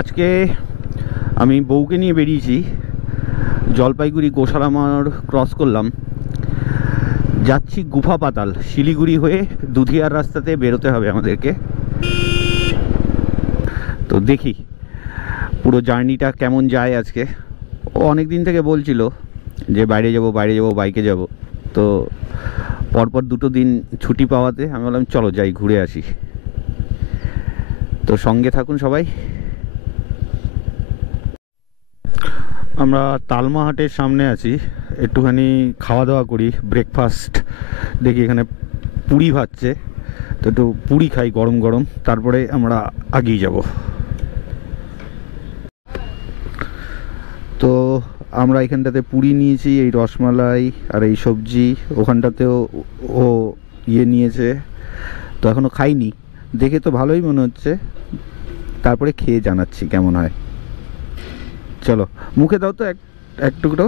আজকে আমি বউকে নিয়ে বেরিয়েছি, জলপাইগুড়ি গোসালামার ক্রস করলাম, যাচ্ছি গুফা পাতাল। শিলিগুড়ি হয়ে দুধিয়ার রাস্তাতে বেরোতে হবে আমাদেরকে। তো দেখি পুরো জার্নিটা কেমন যায় আজকে। ও অনেক দিন থেকে বলছিল যে বাইরে যাব বাইকে যাব, তো পরপর দুটো দিন ছুটি পাওয়াতে আমি বললাম চলো যাই, ঘুরে আসি। তো সঙ্গে থাকুন সবাই। আমরা তালমা হাটের সামনে আছি, একটুখানি খাওয়া দাওয়া করি, ব্রেকফাস্ট। দেখি এখানে পুরি ভাজছে, তো একটু পুরি খাই গরম গরম, তারপরে আমরা আগিয়ে যাব। তো আমরা এখানটাতে পুরি নিয়েছি, এই রসমালাই আর এই সবজি। ওখানটাতেও ও নিয়েছে, তো এখনও খাইনি। দেখে তো ভালোই মনে হচ্ছে, তারপরে খেয়ে জানাচ্ছি কেমন হয়। চলো মুখে দাও তো এক টুকরো।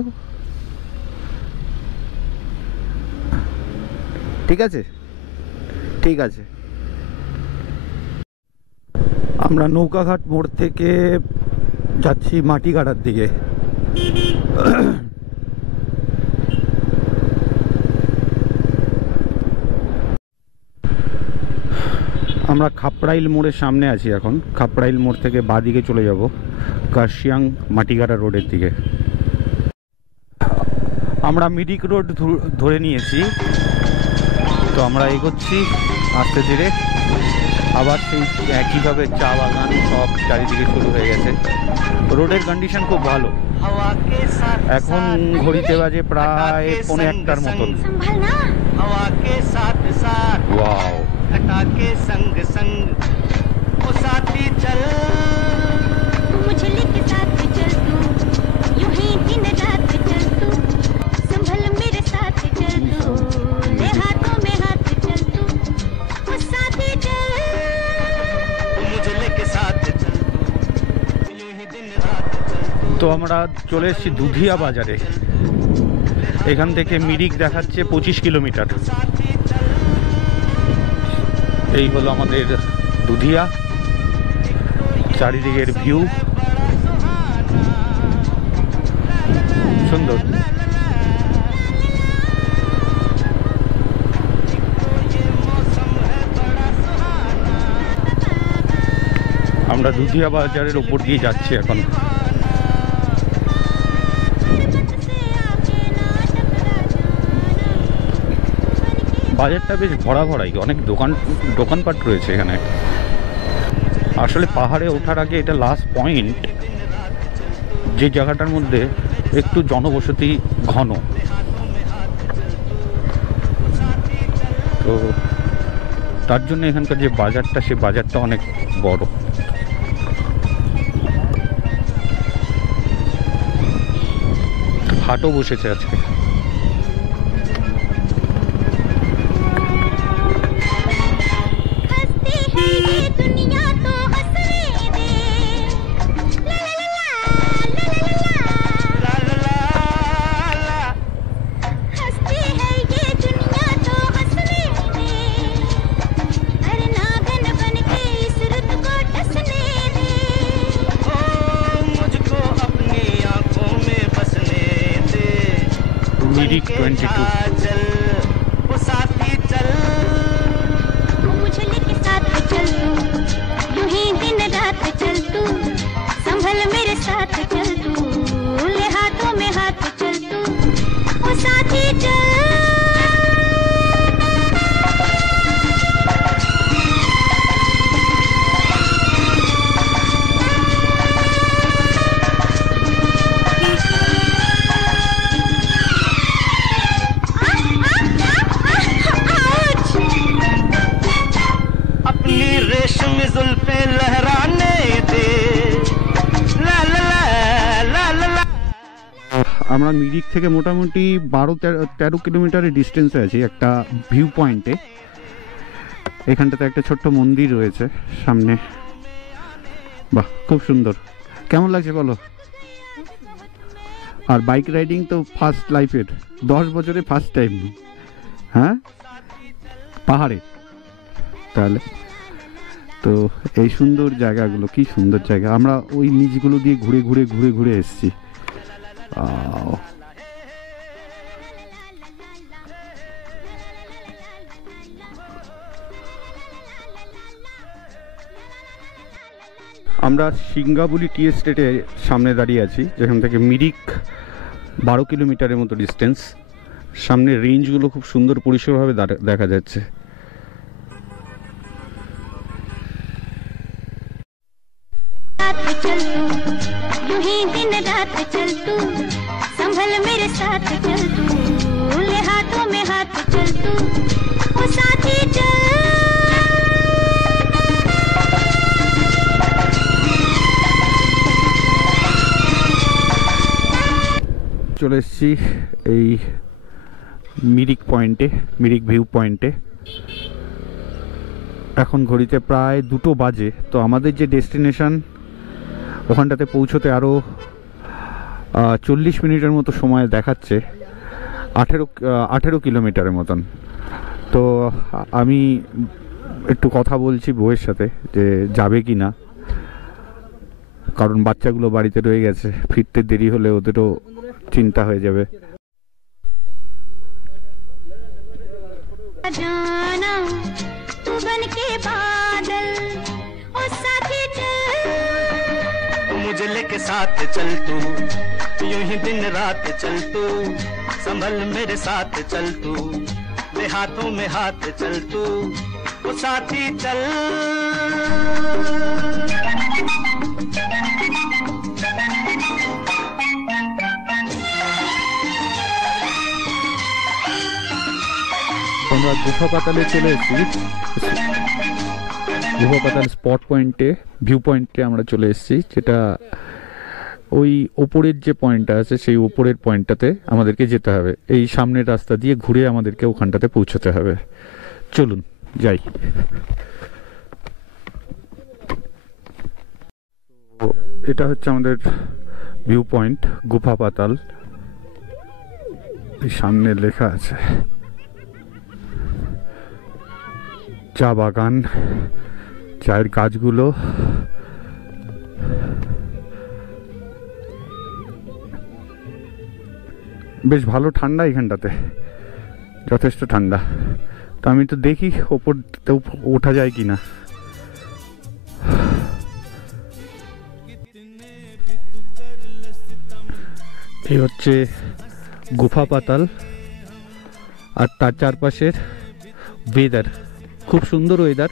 ঠিক আছে ঠিক আছে। আমরা নৌকাঘাট মোড় থেকে যাচ্ছি মাটিগাড়ার দিকে। আমরা খাপড়াইল মোড়ের সামনে আছি এখন। খাপড়াইল মোড় থেকে বাঁদিকে চলে যাব কার্শিয়াং মাটিগাড়া রোডের দিকে। আমরা মিরিক রোড ধরে নিয়েছি, তো আমরা এগোচ্ছি আস্তে ধীরে। আবার সেই একইভাবে চা বাগান সব চারিদিকে শুরু হয়ে গেছে। রোডের কন্ডিশন খুব ভালো। এখন ঘড়িতে বাজে প্রায় 1:45 মতন। ওয়াও, তো আমরা চলে এসেছি দুধিয়া বাজারে। এখান থেকে মিরিক দেখাচ্ছে 25 কিলোমিটার। এই হলো আমাদের দুধিয়া, চারিদিকের ভিউ সুন্দর। আমরা দুধিয়া বাজারের উপর দিয়ে যাচ্ছি এখন। বাজারটা বেশ ভরা ভরাই, অনেক দোকানপাট রয়েছে এখানে। আসলে পাহাড়ে ওঠার আগে এটা লাস্ট পয়েন্ট, যে জায়গাটার মধ্যে একটু জনবসতি ঘন। তো তার জন্য এখানকার যে বাজারটা, সে বাজারটা অনেক বড়। হাটও বসেছে আজকে। मिरिक 22। मुझे लेके साथ चल तू, यूं ही दिन रात चल तू, संभल मेरे साथ चल तू, ले हाथों में हाथ चल तू, ओ साथी चल। আমরা মিরিক থেকে মোটামুটি 12-13 কিলোমিটারের ডিস্টেন্সে আছি একটা ভিউ পয়েন্টে। এখানটাতে একটা ছোট্ট মন্দির রয়েছে সামনে। বাহ, খুব সুন্দর। কেমন লাগছে বলো? আর বাইক রাইডিং তো ফার্স্ট লাইফের, 10 বছরে ফার্স্ট টাইম। হ্যাঁ, পাহাড়ে। তাহলে তো এই সুন্দর জায়গাগুলো, কি সুন্দর জায়গা, আমরা ওই নিচগুলো দিয়ে ঘুরে ঘুরে ঘুরে ঘুরে এসেছি। আমরা সিঙ্গাবুলি টি এস্টেটের সামনে দাঁড়িয়ে আছি, যেখান থেকে মিরিক 12 কিলোমিটারের মতো ডিস্টেন্স। সামনে রেঞ্জগুলো খুব সুন্দর পরিষ্কারভাবে দেখা যাচ্ছে। यूं ही दिन रात चल तू, संभल मेरे साथ चल तू, ले हाथों में हाथ चल तू, ओ साथी चल। চলে এসেছি এই মিরিক পয়েন্টে, মিরিক ভিউ পয়েন্টে। এখন ঘড়িতে প্রায় 2টো বাজে। তো আমাদের যে ডেস্টিনেশন, ওখানটাতে পৌঁছতে আরও 40 মিনিটের মতো সময় দেখাচ্ছে, 18 কিলোমিটারের মতন। তো আমি একটু কথা বলছি বউয়ের সাথে যে যাবে কি না, কারণ বাচ্চাগুলো বাড়িতে রয়ে গেছে, ফিরতে দেরি হলে ওদেরও চিন্তা হয়ে যাবে। जाना तू बन के बादल, ओ साथी चल, मुझे लेके साथ चल तू, यूं ही दिन रात चल तू, संभल मेरे साथ चल तू, ले हाथों में हाथ चल तू, ओ साथी चल। আমরা গুফা পাতালে চলে এসেছি, গুফা পাতাল স্পট পয়েন্টে, ভিউ পয়েন্টে আমরা চলে এসেছি, যেটা ওই ওপরের যে পয়েন্টটা আছে সেই ওপরের পয়েন্টটাতে আমাদেরকে যেতে হবে। এই সামনের রাস্তা দিয়ে ঘুরে আমাদেরকে ওখানটাতে পৌঁছতে হবে। চলুন যাই। তো এটা হচ্ছে আমাদের ভিউ পয়েন্ট গুফা পাতাল। এই সামনে লেখা আছে চা বাগান, চায়ের গাছগুলো। বেশ ভালো ঠান্ডা এখানটাতে, যথেষ্ট ঠান্ডা। তো আমি তো দেখি ওপরতে ওঠা যায় কি না। এই হচ্ছে গুফা পাতাল, আর তার চারপাশের ওয়েদার খুব সুন্দর ওয়েদার।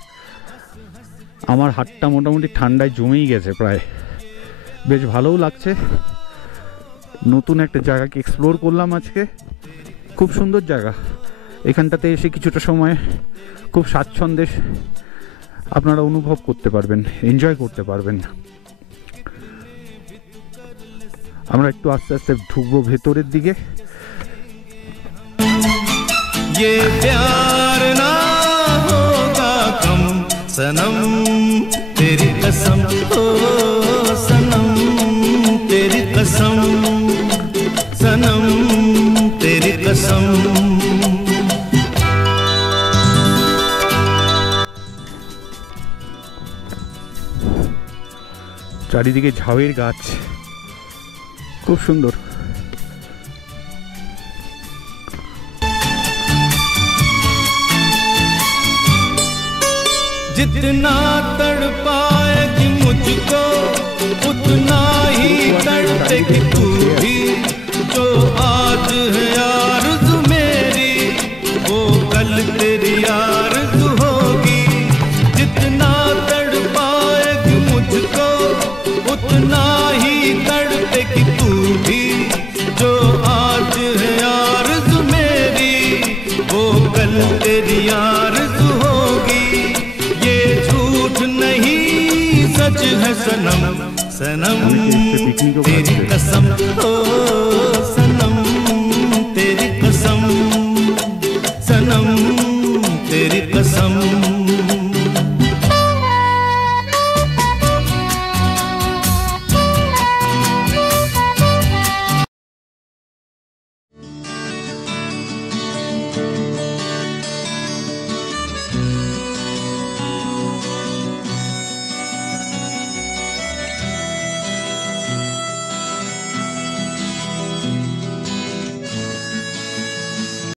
আমার হাতটা মোটামুটি ঠান্ডায় জমেই গেছে প্রায়, বেশ ভালোও লাগছে। নতুন একটা জায়গাকে এক্সপ্লোর করলাম আজকে, খুব সুন্দর জায়গা। এখানটাতে এসে কিছুটা সময় খুব স্বাচ্ছন্দ্যে আপনারা অনুভব করতে পারবেন, এনজয় করতে পারবেন। আমরা একটু আস্তে আস্তে ঢুকবো ভেতরের দিকে। ये प्यार ना होगा कम सनम, तेरी कसम ओ सनम, तेरी कसम सनम, तेरी कसम। চারিদিকে ঝাউয়ের গাছ, খুব সুন্দর। जितना तड़पाएगी मुझको उतना ही तड़पेगी तू भी, जो आज है आरज़ू मेरी वो कल तेरी आरज़ू होगी। जितना तड़पाएगी मुझको उतना ही तड़पेगी तू भी, जो आज है आरज़ू मेरी वो कल तेरी आरज़ू होगी। सच है सनम सनम, तेरी कसम ओ